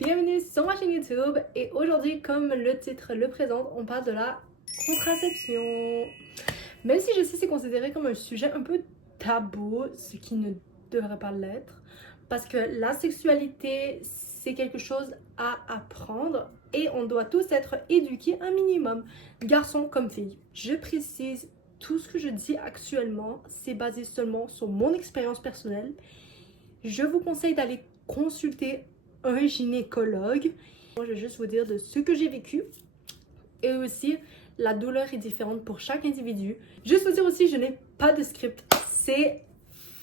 bienvenue sur ma chaîne YouTube et aujourd'hui, comme le titre le présente, on parle de la contraception. Même si je sais c'est considéré comme un sujet un peu tabou, ce qui ne devrait pas l'être, parce que la sexualité c'est quelque chose à apprendre et on doit tous être éduqués un minimum, garçons comme filles. Je précise, tout ce que je dis actuellement, c'est basé seulement sur mon expérience personnelle. Je vous conseille d'aller consulter un gynécologue. Moi, je vais juste vous dire de ce que j'ai vécu. Et aussi, la douleur est différente pour chaque individu. Juste vous dire aussi, je n'ai pas de script. C'est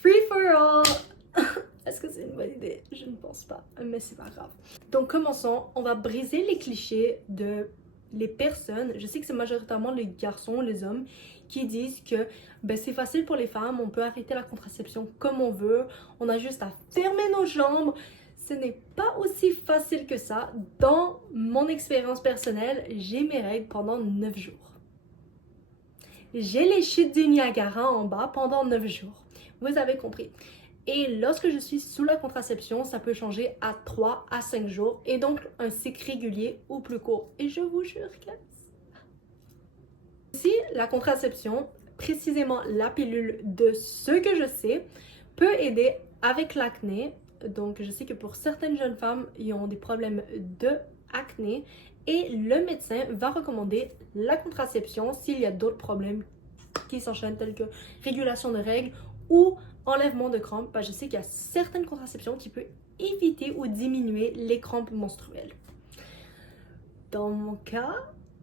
free for all. Est-ce que c'est une bonne idée? Je ne pense pas, mais c'est pas grave. Donc commençons, on va briser les clichés de les personnes. Je sais que c'est majoritairement les garçons, les hommes, qui disent que c'est facile pour les femmes, on peut arrêter la contraception comme on veut, on a juste à fermer nos jambes. Ce n'est pas aussi facile que ça. Dans mon expérience personnelle, j'ai mes règles pendant 9 jours. J'ai les chutes du Niagara en bas pendant 9 jours. Vous avez compris. Et lorsque je suis sous la contraception, ça peut changer à 3 à 5 jours. Et donc, un cycle régulier ou plus court. Et je vous jure que... Si la contraception, précisément la pilule de ce que je sais, peut aider avec l'acné. Donc, je sais que pour certaines jeunes femmes, ils ont des problèmes d'acné. Et le médecin va recommander la contraception s'il y a d'autres problèmes qui s'enchaînent, tels que régulation de règles ou enlèvement de crampes. Je sais qu'il y a certaines contraceptions qui peuvent éviter ou diminuer les crampes menstruelles. Dans mon cas,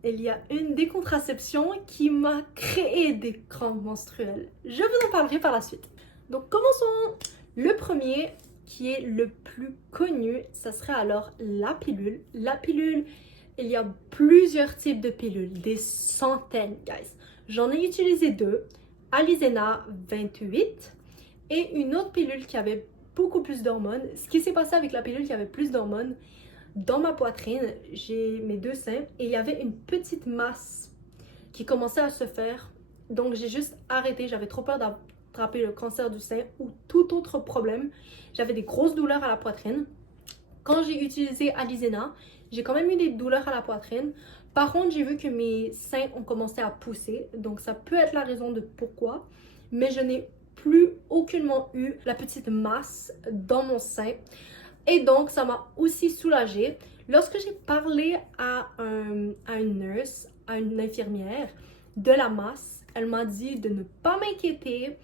il y a une des contraceptions qui m'a créé des crampes menstruelles. Je vous en parlerai par la suite. Donc commençons. Le premier, qui est le plus connu, ça serait alors la pilule. La pilule, il y a plusieurs types de pilules, des centaines, guys. J'en ai utilisé 2, Alizena 28 et une autre pilule qui avait beaucoup plus d'hormones. Ce qui s'est passé avec la pilule qui avait plus d'hormones, dans ma poitrine, j'ai mes 2 seins et il y avait une petite masse qui commençait à se faire. Donc j'ai juste arrêté, j'avais trop peur d'attraper le cancer du sein ou tout autre problème. J'avais des grosses douleurs à la poitrine. Quand j'ai utilisé Alizena, j'ai quand même eu des douleurs à la poitrine. Par contre, j'ai vu que mes seins ont commencé à pousser. Donc ça peut être la raison de pourquoi. Mais je n'ai plus aucunement eu la petite masse dans mon sein. Et donc, ça m'a aussi soulagée. Lorsque j'ai parlé à une nurse, à une infirmière de la masse, elle m'a dit de ne pas m'inquiéter,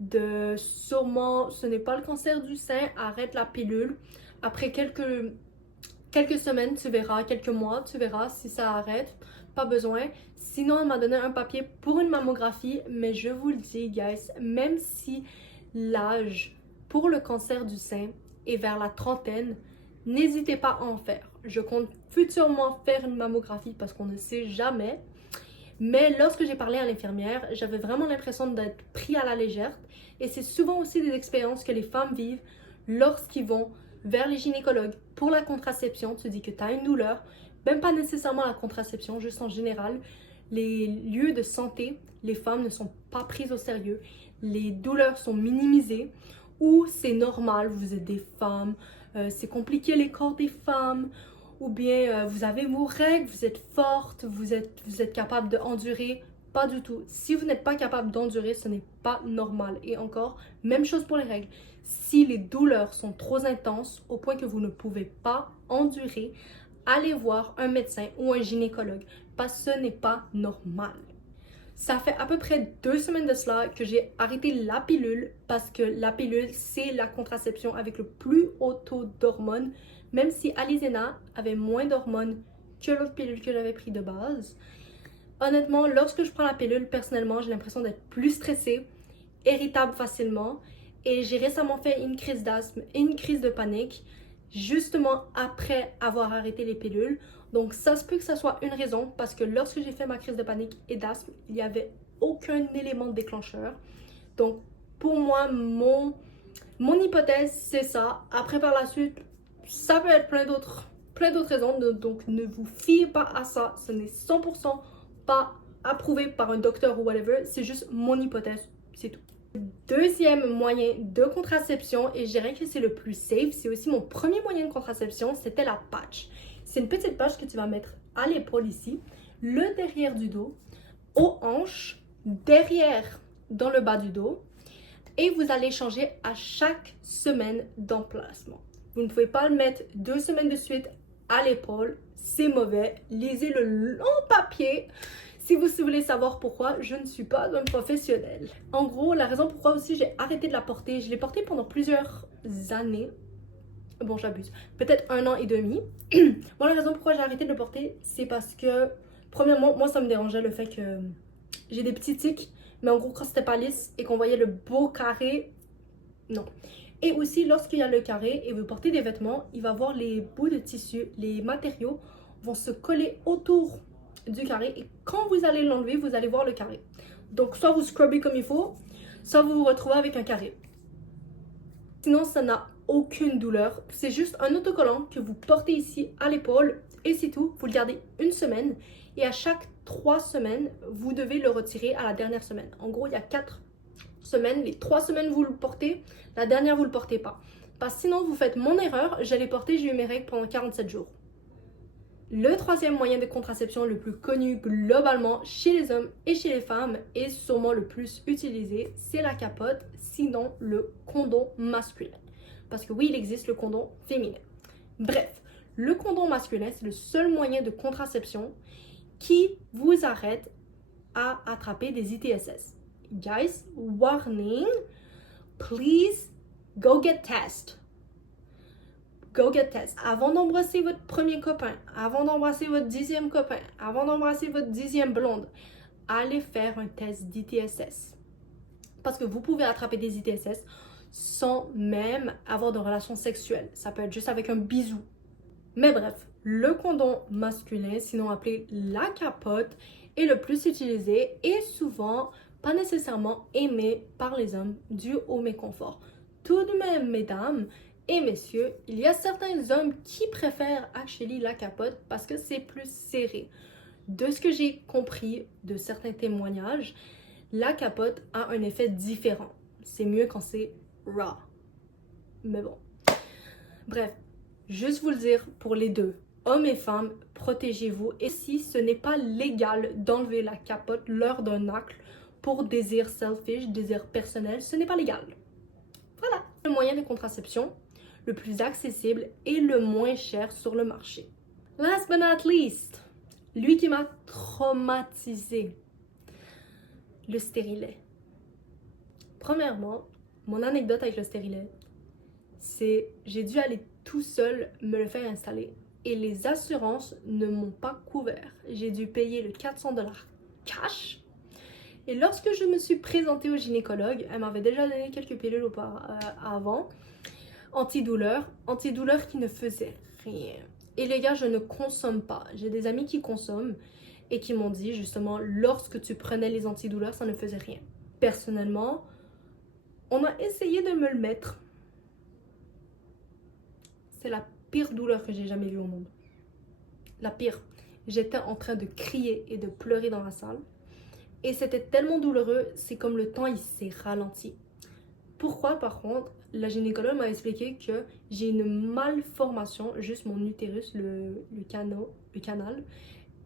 de sûrement, ce n'est pas le cancer du sein, arrête la pilule. Après quelques semaines, tu verras, quelques mois, tu verras si ça arrête. Pas besoin. Sinon, elle m'a donné un papier pour une mammographie. Mais je vous le dis, guys, même si l'âge pour le cancer du sein est vers la trentaine, n'hésitez pas à en faire. Je compte futurement faire une mammographie parce qu'on ne sait jamais. Mais lorsque j'ai parlé à l'infirmière, j'avais vraiment l'impression d'être pris à la légère. Et c'est souvent aussi des expériences que les femmes vivent lorsqu'ils vont vers les gynécologues pour la contraception. Tu dis que tu as une douleur, même pas nécessairement la contraception, juste en général. Les lieux de santé, les femmes ne sont pas prises au sérieux. Les douleurs sont minimisées ou c'est normal, vous êtes des femmes, c'est compliqué les corps des femmes. Ou bien vous avez vos règles, vous êtes forte, vous êtes capable d'endurer. Pas du tout. Si vous n'êtes pas capable d'endurer, ce n'est pas normal. Et encore, même chose pour les règles. Si les douleurs sont trop intenses au point que vous ne pouvez pas endurer, allez voir un médecin ou un gynécologue parce que ce n'est pas normal. Ça fait à peu près 2 semaines de cela que j'ai arrêté la pilule parce que la pilule, c'est la contraception avec le plus haut taux d'hormones. Même si Alizena avait moins d'hormones que l'autre pilule que j'avais pris de base. Honnêtement, lorsque je prends la pilule, personnellement, j'ai l'impression d'être plus stressée, irritable facilement. Et j'ai récemment fait une crise d'asthme et une crise de panique, justement après avoir arrêté les pilules. Donc ça se peut que ça soit une raison, parce que lorsque j'ai fait ma crise de panique et d'asthme, il n'y avait aucun élément déclencheur. Donc pour moi, mon hypothèse, c'est ça. Après, par la suite, ça peut être plein d'autres raisons, donc ne vous fiez pas à ça. Ce n'est 100% pas approuvé par un docteur ou whatever, c'est juste mon hypothèse, c'est tout. Deuxième moyen de contraception, et je dirais que c'est le plus safe, c'est aussi mon premier moyen de contraception, c'était la patch. C'est une petite patch que tu vas mettre à l'épaule ici, le derrière du dos, aux hanches, derrière dans le bas du dos, et vous allez changer à chaque semaine d'emplacement. Vous ne pouvez pas le mettre 2 semaines de suite à l'épaule, c'est mauvais. Lisez le long papier. Si vous voulez savoir pourquoi, je ne suis pas un professionnel. En gros, la raison pourquoi aussi j'ai arrêté de la porter, je l'ai portée pendant plusieurs années. Bon, j'abuse. Peut-être 1 an et demi. Bon, la raison pourquoi j'ai arrêté de le porter, c'est parce que, premièrement, moi, ça me dérangeait le fait que j'ai des petits tics. Mais en gros, quand c'était pas lisse et qu'on voyait le beau carré, non. Et aussi, lorsqu'il y a le carré et vous portez des vêtements, il va y avoir les bouts de tissu, les matériaux vont se coller autour du carré. Et quand vous allez l'enlever, vous allez voir le carré. Donc, soit vous scrubbez comme il faut, soit vous vous retrouvez avec un carré. Sinon, ça n'a aucune douleur. C'est juste un autocollant que vous portez ici à l'épaule et c'est tout. Vous le gardez 1 semaine et à chaque 3 semaines, vous devez le retirer à la dernière semaine. En gros, il y a 4 semaines. Les 3 semaines, vous le portez. La dernière, vous le portez pas. Parce que sinon, vous faites mon erreur. J'allais porter, j'ai eu mes règles pendant 47 jours. Le troisième moyen de contraception le plus connu globalement chez les hommes et chez les femmes et sûrement le plus utilisé, c'est la capote, sinon le condom masculin. Parce que oui, il existe le condom féminin. Bref, le condom masculin, c'est le seul moyen de contraception qui vous arrête à attraper des ITSS. Guys, warning, please go get test. Go get test. Avant d'embrasser votre premier copain, avant d'embrasser votre 10e copain, avant d'embrasser votre 10e blonde, allez faire un test d'ITSS. Parce que vous pouvez attraper des ITSS sans même avoir de relations sexuelles. Ça peut être juste avec un bisou. Mais bref, le condom masculin, sinon appelé la capote, est le plus utilisé et souvent pas nécessairement aimé par les hommes dû au méconfort. Tout de même, mesdames et messieurs, il y a certains hommes qui préfèrent actually la capote parce que c'est plus serré. De ce que j'ai compris de certains témoignages, la capote a un effet différent. C'est mieux quand c'est raw. Mais bon. Bref, juste vous le dire pour les deux, hommes et femmes, protégez-vous. Et si ce n'est pas légal d'enlever la capote lors d'un acte pour désir selfish, désir personnel, ce n'est pas légal. Voilà, le moyen de contraception le plus accessible et le moins cher sur le marché. Last but not least, lui qui m'a traumatisée, le stérilet. Premièrement, mon anecdote avec le stérilet, c'est j'ai dû aller tout seul me le faire installer et les assurances ne m'ont pas couvert. J'ai dû payer le 400$ cash. Et lorsque je me suis présentée au gynécologue, elle m'avait déjà donné quelques pilules avant, antidouleurs qui ne faisaient rien. Et les gars, je ne consomme pas. J'ai des amis qui consomment et qui m'ont dit justement, lorsque tu prenais les antidouleurs, ça ne faisait rien. Personnellement, on a essayé de me le mettre. C'est la pire douleur que j'ai jamais vue au monde. La pire. J'étais en train de crier et de pleurer dans la salle. Et c'était tellement douloureux, c'est comme le temps il s'est ralenti. Pourquoi par contre, la gynécologue m'a expliqué que j'ai une malformation, juste mon utérus, le canal,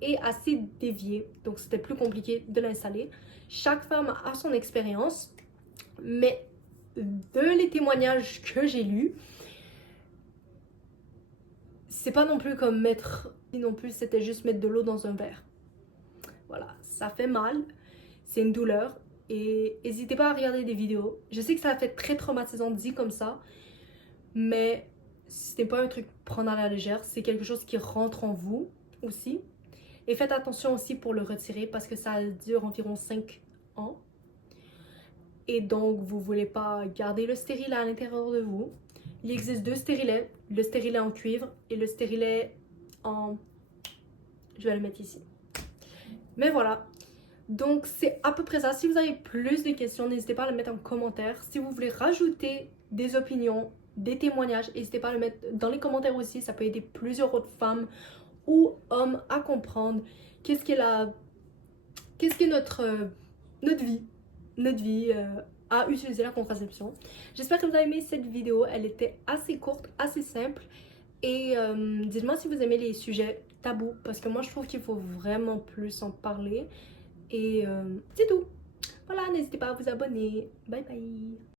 est assez dévié. Donc c'était plus compliqué de l'installer. Chaque femme a son expérience, mais de les témoignages que j'ai lus, c'est pas non plus comme mettre, non plus c'était juste mettre de l'eau dans un verre. Voilà, ça fait mal, c'est une douleur et n'hésitez pas à regarder des vidéos. Je sais que ça fait très traumatisant dit comme ça, mais ce n'est pas un truc prendre à la légère, c'est quelque chose qui rentre en vous aussi. Et faites attention aussi pour le retirer parce que ça dure environ 5 ans. Et donc vous voulez pas garder le stérilet à l'intérieur de vous. Il existe 2 stérilets, le stérilet en cuivre et le stérilet en... Je vais le mettre ici. Mais voilà, donc c'est à peu près ça. Si vous avez plus de questions, n'hésitez pas à le mettre en commentaire. Si vous voulez rajouter des opinions, des témoignages, n'hésitez pas à le mettre dans les commentaires aussi. Ça peut aider plusieurs autres femmes ou hommes à comprendre qu'est-ce qu'est notre vie. à utiliser la contraception. J'espère que vous avez aimé cette vidéo, elle était assez courte, assez simple. Et dites-moi si vous aimez les sujets tabous, parce que moi je trouve qu'il faut vraiment plus en parler. Et c'est tout. Voilà, n'hésitez pas à vous abonner. Bye bye.